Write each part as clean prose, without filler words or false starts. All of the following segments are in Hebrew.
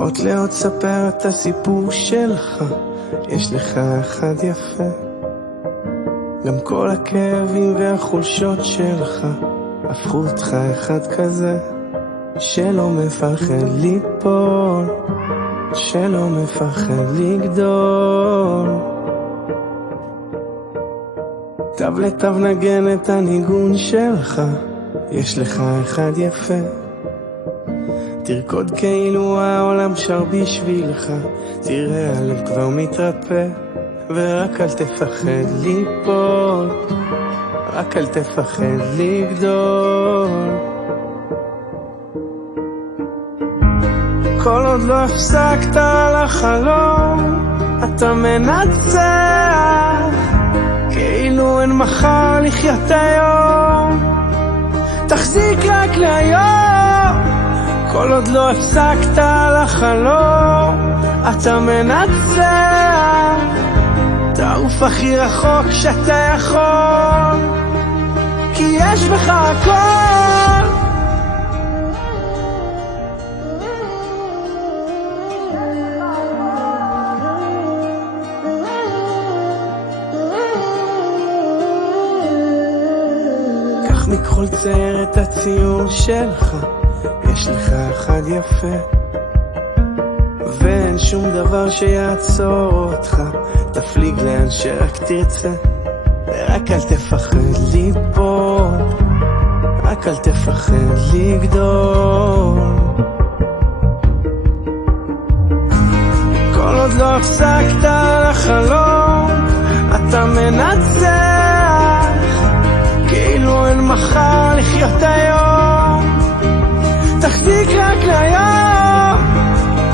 עוד לאט ספר את הסיפור שלך, יש לך אחד יפה. גם כל הכאבים והחולשות שלך הפכו אותך אחד כזה, שלא מפחד ליפול, שלא מפחד לגדול. תו לתו נגן את הניגון שלך, יש לך אחד יפה. תרקוד כאילו העולם שר בשבילך, תראה הלב כבר מתרפא. ורק אל תפחד ליפול, רק אל תפחד לגדול. כל עוד לא הפסקת על החלום, אתה מנצח, כאילו אין מחר לחיות היום. תחזיק רק להיום, כל עוד לא הפסקת על החלום, אתה מנצח. תעוף הכי רחוק שאתה יכול, כי יש בך הכל. קח מכל צייר את הציור שלך, יש לך אחד יפה. ואין שום דבר שיעצור אותך, תפליג לאן שרק תרצה. ורק אל תפחד ליפול, רק אל תפחד לגדול. כל עוד לא הפסקת על החלום, אתה מנצח, כאילו אין מחר לחיות היום. תחזיק רק להיום,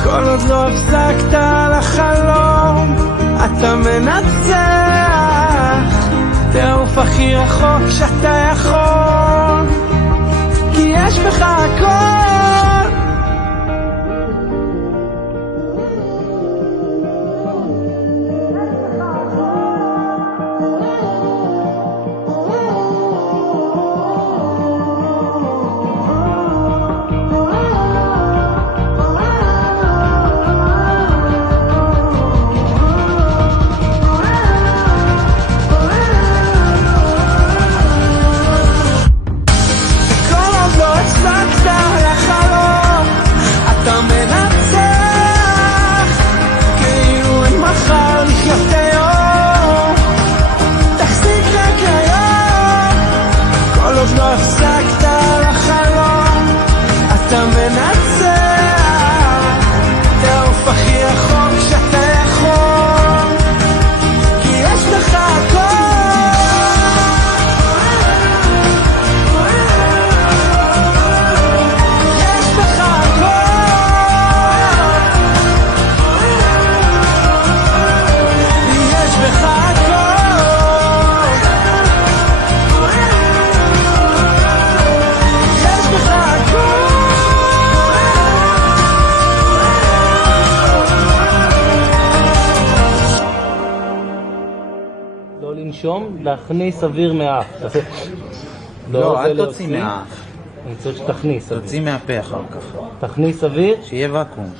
כל עוד לא הפסקת על החלום, אתה מנצח. תעוף הכי רחוק שאתה יכול, כי יש בך הכל. להכניס אוויר מהאף. לא, אל תוציא מהאף. אני צריך שתכניס אוויר. תוציא מהפה אחר כך. תכניס אוויר. שיהיה ואקום.